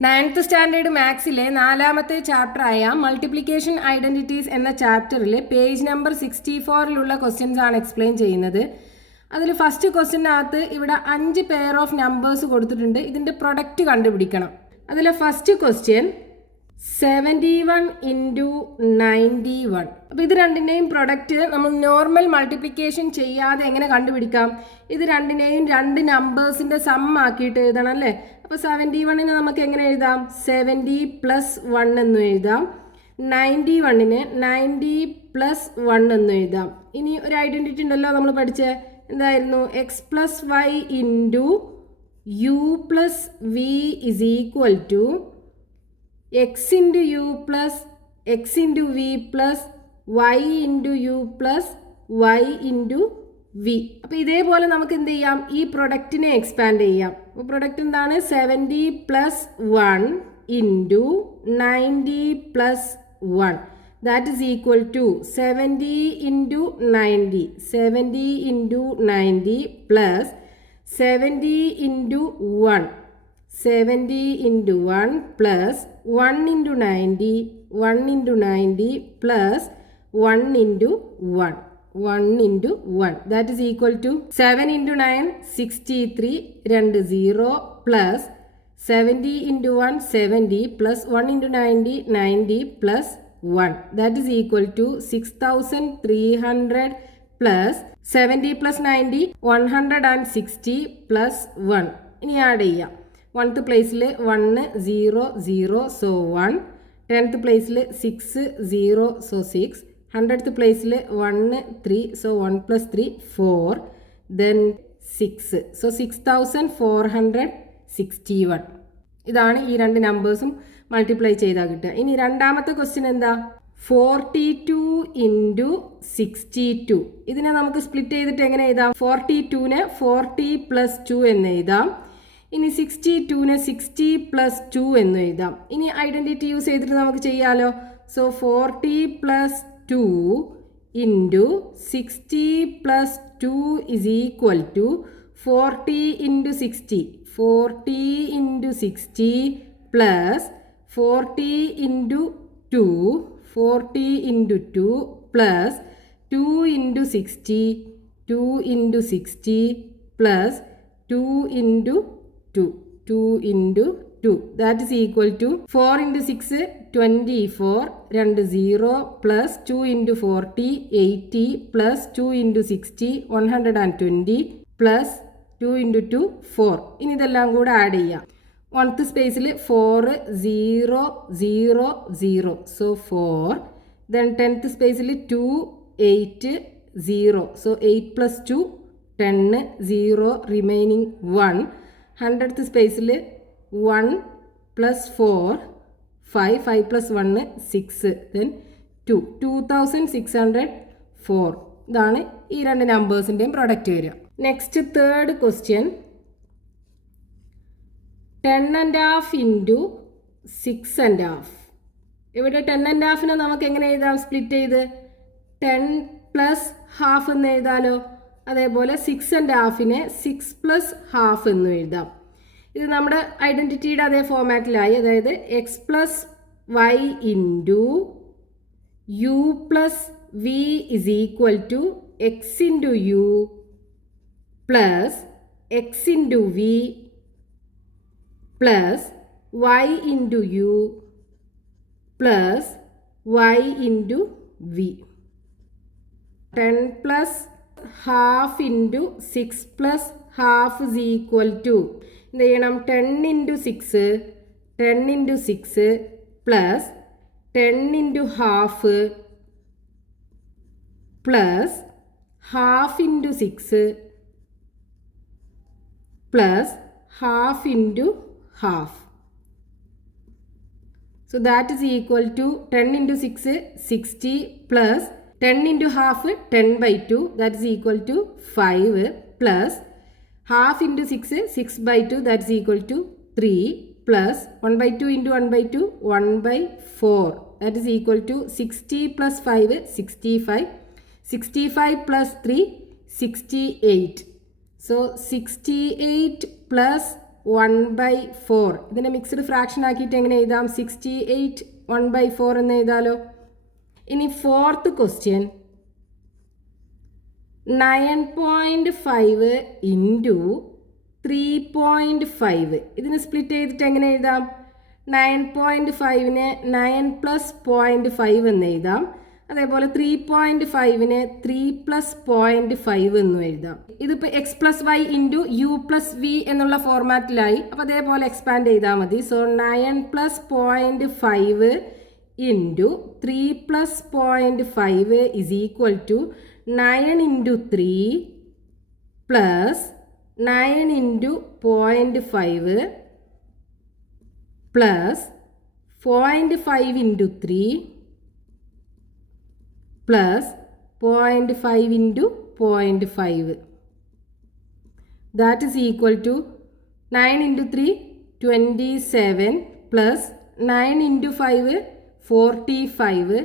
9th standard മാത്സിലെ 4ാമത്തെ ചാപ്റ്ററായ multiplication identities എന്ന ചാപ്റ്ററിൽ page number 64 questions ആണ് എക്സ്പ്ലെയിൻ ചെയ്യുന്നത്. അതിൽ ഫസ്റ്റ് ക്വസ്റ്റ്യനകത്ത് ഇവിടെ 5 പെയർ ഓഫ് നമ്പേഴ്സ് കൊടുത്തിട്ടുണ്ട്. ഇതിൻ്റെ പ്രൊഡക്റ്റ് കണ്ടുപിടിക്കണം. അതിലെ ഫസ്റ്റ് ക്വസ്റ്റ്യൻ 71 ഇൻറ്റു 91. അപ്പോൾ ഇത് രണ്ടിൻ്റെയും പ്രൊഡക്റ്റ് നമ്മൾ നോർമൽ മൾട്ടിപ്ലിക്കേഷൻ ചെയ്യാതെ എങ്ങനെ കണ്ടുപിടിക്കാം? ഇത് രണ്ടിനെയും രണ്ട് നമ്പേഴ്സിൻ്റെ സം ആക്കിയിട്ട് എഴുതണം അല്ലേ? അപ്പോൾ 71നെ നമുക്ക് എങ്ങനെ എഴുതാം? 70 + 1 എന്ന് എഴുതാം. 91നെ 90 + 1 എന്ന് എഴുതാം. ഇനി ഒരു ഐഡൻറ്റിറ്റി ഉണ്ടല്ലോ നമ്മൾ പഠിച്ച എന്തായിരുന്നു? x + y into u + v is equal to x into u plus x into v plus y into u plus y into v. അപ്പോൾ ഇതേപോലെ നമുക്ക് എന്ത് ചെയ്യാം? ഈ പ്രൊഡക്റ്റിനെ എക്സ്പാൻഡ് ചെയ്യാം. അപ്പോൾ പ്രൊഡക്റ്റ് എന്താണ്? 70 + 1 into 90 + 1 that is equal to 70 into 90 70 into 90 plus 70 into 1 70 into 1 plus 1 into 90 1 into 90 plus 1 into 1 1 into 1 that is equal to 7 into 9 63 2 0 plus 70 into 1 70 plus 1 into 90 90 plus 1 that is equal to 6300 plus 70 plus 90 160 plus 1. ഇനി add ചെയ്യാം. 1th പ്ലേസിൽ 1 0 0 so 1, 10th പ്ലേസിൽ 6 0 so 6, 100th പ്ലേസിൽ 1 3 so 1 + 3 4, then 6 so 6461. ഇതാണ് ഈ രണ്ട് നമ്പേഴ്സും multiply ചെയ്താൽ കിട്ടുക. ഇനി രണ്ടാമത്തെ ക്വസ്റ്റ്യൻ എന്താ? 42 ഇൻറ്റു 62. ഇതിനെ നമുക്ക് സ്പ്ലിറ്റ് ചെയ്തിട്ട് എങ്ങനെ എഴുതാം? 42നെ 40 + 2 എന്ന് എഴുതാം. ഇനി 62നെ 60 + 2 എന്ന് എഴുതാം. ഇനി ഐഡൻറ്റിറ്റി യൂസ് ചെയ്തിട്ട് നമുക്ക് ചെയ്യാലോ. So 40 + 2 into 60 + 2 is equal to 40 into 60 40 into 60 plus 40 into 2 40 into 2 plus 2 into 60 2 into 60 plus 2 into 2 2 into 2 that is equal to 4 into 6 24 2 0 plus 2 into 40 80 plus 2 into 60 120 plus 2 into 2 4. ഇനി ഇതെല്ലാം കൂടെ ആഡ് ചെയ്യാം. 1th സ്പേസിൽ 4 0 0 0 so 4, then 10th സ്പേസിൽ 2 8 0 so 8 plus 2 10 0 remaining 1, 100th സ്പേസിൽ 1 + 4 5 5 + 1 6, then 2 2604. ഇതാണ് ഈ രണ്ട് നമ്പേഴ്സിൻ്റെയും പ്രൊഡക്റ്റ് വരിക. Next third question 10½ into 6½. ഇവിടെ 10½നെ നമുക്ക് എങ്ങനെ എഴുതാം? സ്പ്ലിറ്റ് ചെയ്ത് 10 + ½ എന്ന് എഴുതാലോ. അതേപോലെ 6½നെ 6 + ½ എന്ന് എഴുതാം. ഇത് നമ്മുടെ ഐഡൻറ്റിറ്റിയുടെ അതേ ഫോമാറ്റിലായി. അതായത് x + y into u + v is equal to x into u plus x into v plus y into u plus y into v. 10 + ½ into 6 + ½ is equal to എന്ത് ചെയ്യണം? 10 into 6 10 into 6 plus 10 into ½ plus ½ into 6 plus ½ into ½. So that is equal to 10 into 6 60 plus 10 into half 10/2 that is equal to 5 plus half into 6 6/2 that is equal to 3 plus 1/2 into 1/2 1/4 that is equal to 60 plus 5 65 65 plus 3 68. So 68 plus 1/4. ഇതിനെ mixed fraction ആക്കിയിട്ട് എങ്ങനെ എഴുതാം? 68 1/4 എന്ന് എഴുതാലോ. ഇനി fourth question 9.5 into 3.5. ഇതിന് split ചെയ്തിട്ട് എങ്ങനെ എഴുതാം? 9.5നെ 9 + 0.5 എന്ന് എഴുതാം. അതേപോലെ 3.5നെ 3 + 0.5 എന്നും എഴുതാം. ഇതിപ്പോൾ x + y into u + v എന്നുള്ള ഫോർമാറ്റിലായി. അപ്പോൾ അതേപോലെ എക്സ്പാൻഡ് ചെയ്താൽ മതി. So 9 + 0.5 into 3 + 0.5 is equal to 9 into 3 plus 9 into 0.5 plus 0.5 into 3 plus 0.5 into 0.5. That is equal to 9 into 3 27 plus 9 into 5 45.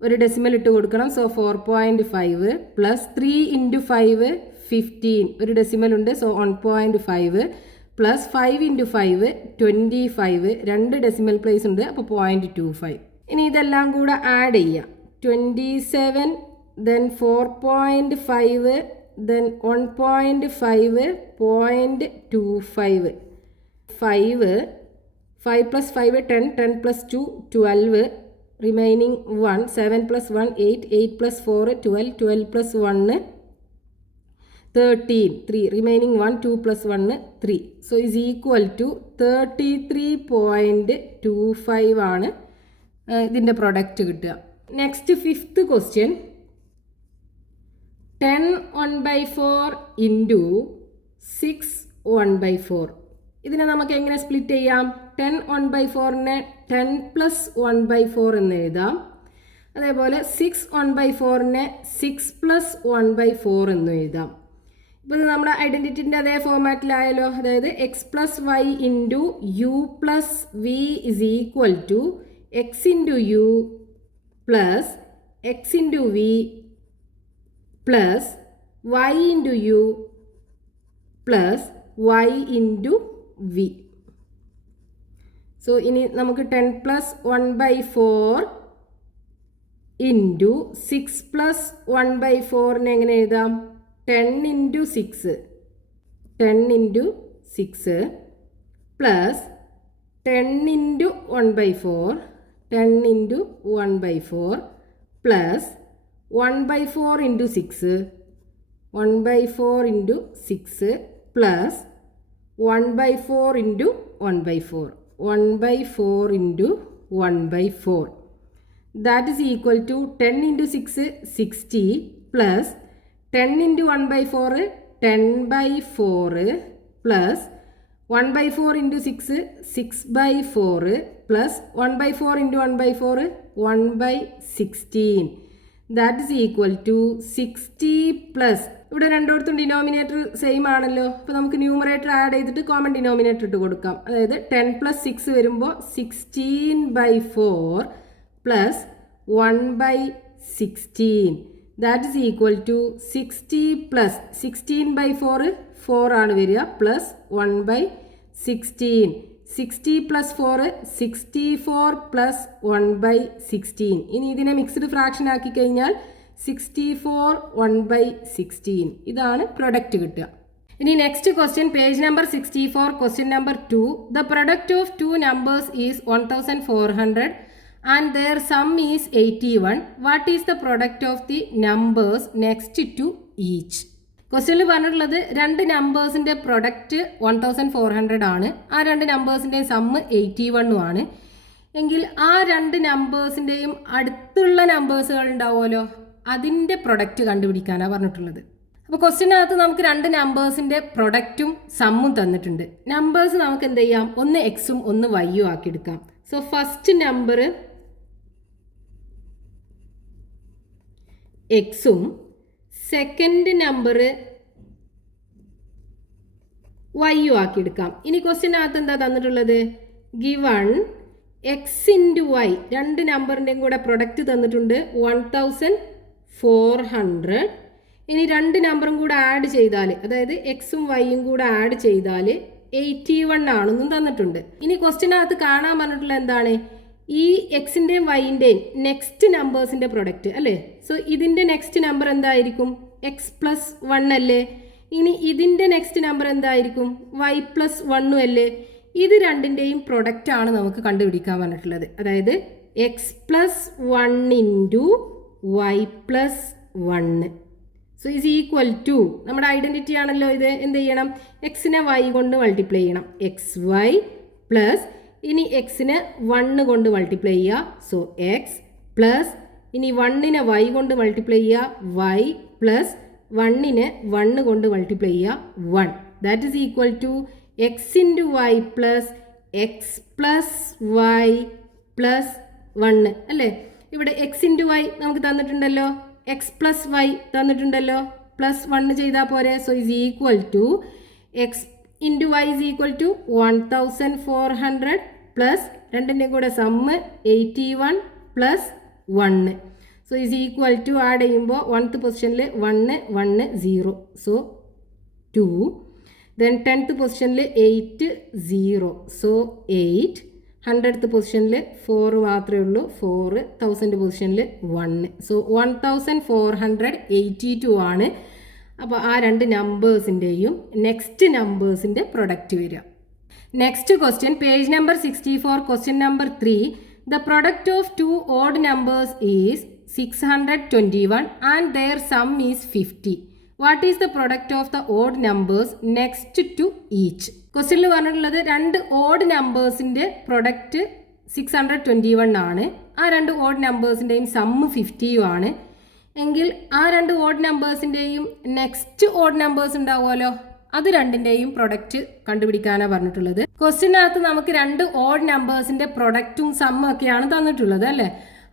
ഒരു ഡെസിമൽ ഇട്ട് കൊടുക്കണം. So 4.5 plus 3 into 5 15. ഒരു ഡെസിമൽ ഉണ്ട്. So 1.5 plus 5 into 5 25. രണ്ട് ഡെസിമൽ പ്ലേസ് ഉണ്ട്. അപ്പോൾ 0.25. ഇനി ഇതെല്ലാം കൂടെ ആഡ് ചെയ്യാം. 27 then 4.5 then 1.5 0.25. 5 + 5 10 10 + 2 12 remaining 1 7 + 1 8 8 + 4 12 12 + 1 13 3 remaining 1 2 + 1 3. so is equal to 33.25 ആണ് ഇതിൻ്റെ പ്രൊഡക്റ്റ് കിട്ടുക. Next fifth question 10 1/4 into 6 1/4. ഇതിനെ നമുക്ക് എങ്ങനെ സ്പ്ലിറ്റ് ചെയ്യാം? 10 1/4നെ 10 + 1/4 എന്ന് എഴുതാം. അതേപോലെ 6 1/4നെ 6 + 1/4 എന്ന് എഴുതാം. ഇപ്പോൾ ഇത് നമ്മുടെ ഐഡൻറ്റിറ്റിൻ്റെ അതേ ഫോർമാറ്റിലായാലോ. അതായത് x + y into u + v is equal to x into u plus x into v plus y into u plus y into v. So ഇനി നമുക്ക് 10 + 1/4 ഇൻറ്റു 6 + 1/4നെ എങ്ങനെ എഴുതാം? 10 into 6 plus 10 into 1/4 10 into 1/4 plus 1/4 into 6 1/4 into 6 plus 1/4 into 1/4 1/4 into 1/4. That is equal to 10 into 6 60 plus 10 into 1/4 10/4 plus 1/4 into 6 6/4 plus 1/4 into 1/4 1/16. That is equal to 60 plus ഇവിടെ രണ്ടിടത്തും denominator same ആണല്ലോ. അപ്പോൾ നമുക്ക് numerator add ചെയ്തിട്ട് common denominator ഇട്ട് കൊടുക്കാം. അതായത് 10 + 6 വരുമ്പോൾ 16/4 plus 1/16. That is equal to 60 plus 16/4 4 ആണ് വരിക പ്ലസ് 1/16. 60 + 4 64 പ്ലസ് 1/16. ഇനി ഇതിനെ മിക്സ്ഡ് ഫ്രാക്ഷൻ ആക്കി കഴിഞ്ഞാൽ 64 1/16. ഇതാണ് പ്രൊഡക്റ്റ് കിട്ടുക. ഇനി next question page number 64 question number 2. The product of two numbers is 1400 and their sum is 81. What is the product of the numbers next to each? ക്വസ്റ്റ്യനിൽ പറഞ്ഞിട്ടുള്ളത് രണ്ട് നമ്പേഴ്സിൻ്റെ പ്രൊഡക്റ്റ് 1400 ആണ്. ആ രണ്ട് നമ്പേഴ്സിൻ്റെയും സമ്മ് 81 ആണ്. എങ്കിൽ ആ രണ്ട് നമ്പേഴ്സിൻ്റെയും അടുത്തുള്ള നമ്പേഴ്സുകൾ ഉണ്ടാവുമല്ലോ, അതിൻ്റെ പ്രൊഡക്റ്റ് കണ്ടുപിടിക്കാനാണ് പറഞ്ഞിട്ടുള്ളത്. അപ്പോൾ ക്വസ്റ്റ്യനകത്ത് നമുക്ക് രണ്ട് നമ്പേഴ്സിൻ്റെ പ്രൊഡക്റ്റും സമ്മും തന്നിട്ടുണ്ട്. നമ്പേഴ്സ് നമുക്ക് എന്ത് ചെയ്യാം? ഒന്ന് എക്സും ഒന്ന് വൈയും ആക്കിയെടുക്കാം. സോ ഫസ്റ്റ് നമ്പർ എക്സും സെക്കൻഡ് നമ്പർ വൈയും ആക്കിയെടുക്കാം. ഇനി ക്വസ്റ്റ്യനകത്ത് എന്താ തന്നിട്ടുള്ളത്? ഗിവൺ എക്സ് ഇൻറ്റു വൈ, രണ്ട് നമ്പറിൻ്റെയും കൂടെ പ്രൊഡക്റ്റ് തന്നിട്ടുണ്ട് 1400. ഇനി രണ്ട് നമ്പറും കൂടെ ആഡ് ചെയ്താൽ, അതായത് എക്സും വൈയും കൂടെ ആഡ് ചെയ്താൽ 81 ആണെന്നും തന്നിട്ടുണ്ട്. ഇനി ക്വസ്റ്റ്യനകത്ത് കാണാൻ പറഞ്ഞിട്ടുള്ള എന്താണ്, ഈ എക്സിൻ്റെയും വൈൻ്റെയും നെക്സ്റ്റ് നമ്പേഴ്സിൻ്റെ പ്രൊഡക്റ്റ് അല്ലേ. സോ ഇതിൻ്റെ നെക്സ്റ്റ് നമ്പർ എന്തായിരിക്കും, x+1 അല്ലേ. ഇനി ഇതിൻ്റെ നെക്സ്റ്റ് നമ്പർ എന്തായിരിക്കും, y+1 അല്ലേ. ഇത് രണ്ടിൻ്റെയും പ്രൊഡക്റ്റ് ആണ് നമുക്ക് കണ്ടുപിടിക്കാൻ പറഞ്ഞിട്ടുള്ളത്. അതായത് x+1 × y+1. So is equal to, നമ്മുടെ ഐഡൻറ്റിറ്റി ആണല്ലോ ഇത്. എന്ത് ചെയ്യണം, എക്സിനെ y കൊണ്ട് മൾട്ടിപ്ലൈ ചെയ്യണം, xy പ്ലസ് ഇനി എക്സിനെ 1 കൊണ്ട് മൾട്ടിപ്ലൈ ചെയ്യുക, സോ എക്സ് പ്ലസ് ഇനി 1നെ y കൊണ്ട് മൾട്ടിപ്ലൈ ചെയ്യുക, y പ്ലസ് 1നെ 1 കൊണ്ട് മൾട്ടിപ്ലൈ ചെയ്യുക, 1. That is equal to x × y plus x plus y plus 1 അല്ലേ. ഇവിടെ x × y നമുക്ക് തന്നിട്ടുണ്ടല്ലോ, എക്സ് പ്ലസ് വൈ തന്നിട്ടുണ്ടല്ലോ, പ്ലസ് 1 ചെയ്താൽ പോരെ. So is equal to X × y is equal to 1400 plus രണ്ടിൻ്റെയും കൂടെ sum 81 plus 1. So is equal to add ചെയ്യുമ്പോൾ 1th പൊസിഷനിൽ 1 1 0, സോ 2. ദെൻ 10th പൊസിഷനിൽ 8 0, സോ 8. 100th പൊസിഷനിൽ 4 മാത്രമേ ഉള്ളൂ, 4. 1000 പൊസിഷനിൽ 1, സോ 1482 ആണ്. അപ്പോൾ ആ രണ്ട് നമ്പേഴ്സിൻ്റെയും നെക്സ്റ്റ് നമ്പേഴ്സിൻ്റെ പ്രൊഡക്റ്റ് വരിക. Next question, page number 64, question number 3. The product of 2 odd numbers is 621 and their sum is 50. What is the product of the odd numbers next to each. ക്വസ്റ്റ്യനിൽ പറഞ്ഞിട്ടുള്ളത് 2 ഓഡ് നമ്പേഴ്സിൻ്റെ പ്രൊഡക്റ്റ് 621 ആണ്. ആ 2 odd നമ്പേഴ്സിൻ്റെയും sum 50 ആണ്. എങ്കിൽ ആ 2 odd നമ്പേഴ്സിൻ്റെയും next odd numbers ഉണ്ടാവുമല്ലോ, അത് രണ്ടിൻ്റെയും പ്രൊഡക്റ്റ് കണ്ടുപിടിക്കാനാണ് പറഞ്ഞിട്ടുള്ളത്. ക്വസ്റ്റ്യനകത്ത് നമുക്ക് 2 ഓഡ് നമ്പേഴ്സിൻ്റെ പ്രൊഡക്റ്റും സമ്മും ഒക്കെയാണ് തന്നിട്ടുള്ളത് അല്ലേ.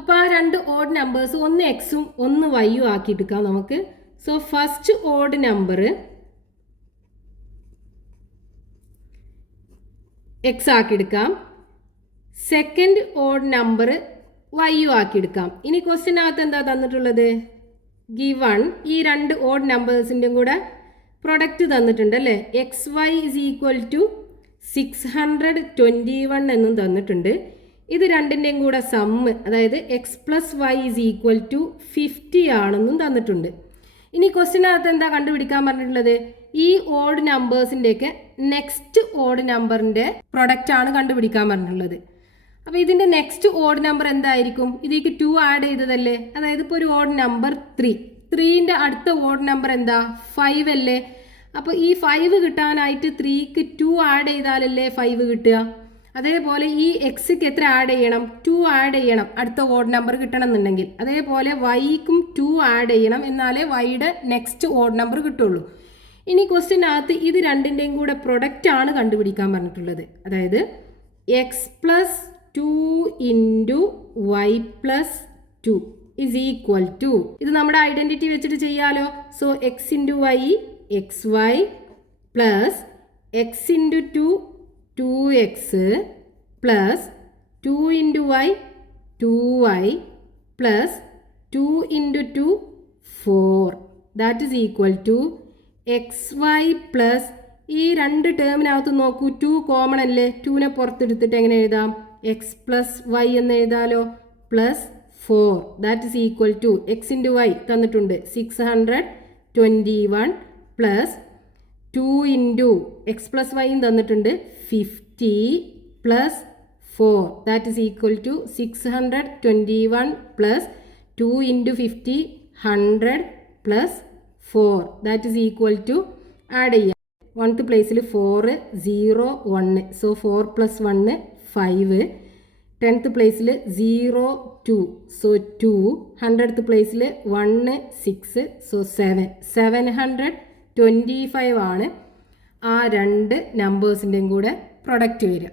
അപ്പോൾ ആ 2 ഓഡ് നമ്പേഴ്സ് ഒന്ന് എക്സും ഒന്ന് വൈയും ആക്കിയെടുക്കാം നമുക്ക്. So first odd number X ആക്കിയെടുക്കാം, സെക്കൻഡ് ഓഡ് നമ്പർ വൈയും ആക്കിയെടുക്കാം. ഇനി ക്വസ്റ്റ്യനകത്ത് എന്താ തന്നിട്ടുള്ളത്, ഗിവൺ ഈ 2 ഓഡ് നമ്പേഴ്സിൻ്റെയും കൂടെ പ്രൊഡക്റ്റ് തന്നിട്ടുണ്ട് അല്ലേ. X y is equal to 621 എന്നും തന്നിട്ടുണ്ട്. ഇത് രണ്ടിൻ്റെയും കൂടെ സമ്മ്, അതായത് x plus y is equal to 50 ആണെന്നും തന്നിട്ടുണ്ട്. ഇനി ക്വസ്റ്റ്യനകത്ത് എന്താ കണ്ടുപിടിക്കാൻ പറഞ്ഞിട്ടുള്ളത്, ഈ ഓഡ് നമ്പേഴ്സിൻ്റെയൊക്കെ നെക്സ്റ്റ് ഓഡ് നമ്പറിൻ്റെ പ്രൊഡക്റ്റ് ആണ് കണ്ടുപിടിക്കാൻ പറഞ്ഞിട്ടുള്ളത്. അപ്പോൾ ഇതിൻ്റെ നെക്സ്റ്റ് ഓഡ് നമ്പർ എന്തായിരിക്കും, ഇതിലേക്ക് 2 ആഡ് ചെയ്തതല്ലേ. അതായത് ഇപ്പോൾ ഒരു ഓഡ് നമ്പർ 3ൻ്റെ അടുത്ത ഓഡ് നമ്പർ എന്താ 5 അല്ലേ. അപ്പോൾ ഈ 5 കിട്ടാനായിട്ട് 3ക്ക് 2 ആഡ് ചെയ്താലല്ലേ 5 കിട്ടുക. അതേപോലെ ഈ എക്സിക്ക് എത്ര ആഡ് ചെയ്യണം, 2 ആഡ് ചെയ്യണം അടുത്ത ഓഡ് നമ്പർ കിട്ടണം എന്നുണ്ടെങ്കിൽ. അതേപോലെ വൈക്കും 2 ആഡ് ചെയ്യണം, എന്നാലേ വൈയുടെ നെക്സ്റ്റ് ഓഡ് നമ്പർ കിട്ടുള്ളൂ. ഇനി ക്വസ്റ്റ്യനകത്ത് ഇത് രണ്ടിൻ്റെയും കൂടെ പ്രൊഡക്റ്റ് ആണ് കണ്ടുപിടിക്കാൻ പറഞ്ഞിട്ടുള്ളത്. അതായത് x plus 2 × y+2 is equal to, ഇത് നമ്മുടെ ഐഡൻറ്റിറ്റി വെച്ചിട്ട് ചെയ്യാലോ. So x × y xy plus x × 2 2x plus 2 × y 2y plus 2 × 2 4. That is equal to xy plus ഈ 2 ടേമിനകത്ത് നോക്കൂ 2 കോമൺ അല്ലേ. 2നെ പുറത്തെടുത്തിട്ട് എങ്ങനെ എഴുതാം, എക്സ് പ്ലസ് വൈ എന്ന് എഴുതാലോ, plus 4. That is equal to X × y തന്നിട്ടുണ്ട് 621 പ്ലസ് 2 × എക്സ് പ്ലസ് വൈയും തന്നിട്ടുണ്ട് 50 plus 4. That is equal to 621 plus 2 × 50 100 plus 4. That is equal to add ചെയ്യാം. 1th പ്ലേസിൽ 4 0 1, സോ 4 + 1 5. 10th പ്ലേസിൽ 0 2, സോ 2. 100th പ്ലേസിൽ 1 6, സോ 7. 725 ആണ് ആ 2 നമ്പേഴ്സിൻ്റെയും കൂടെ പ്രൊഡക്റ്റ് വരിക.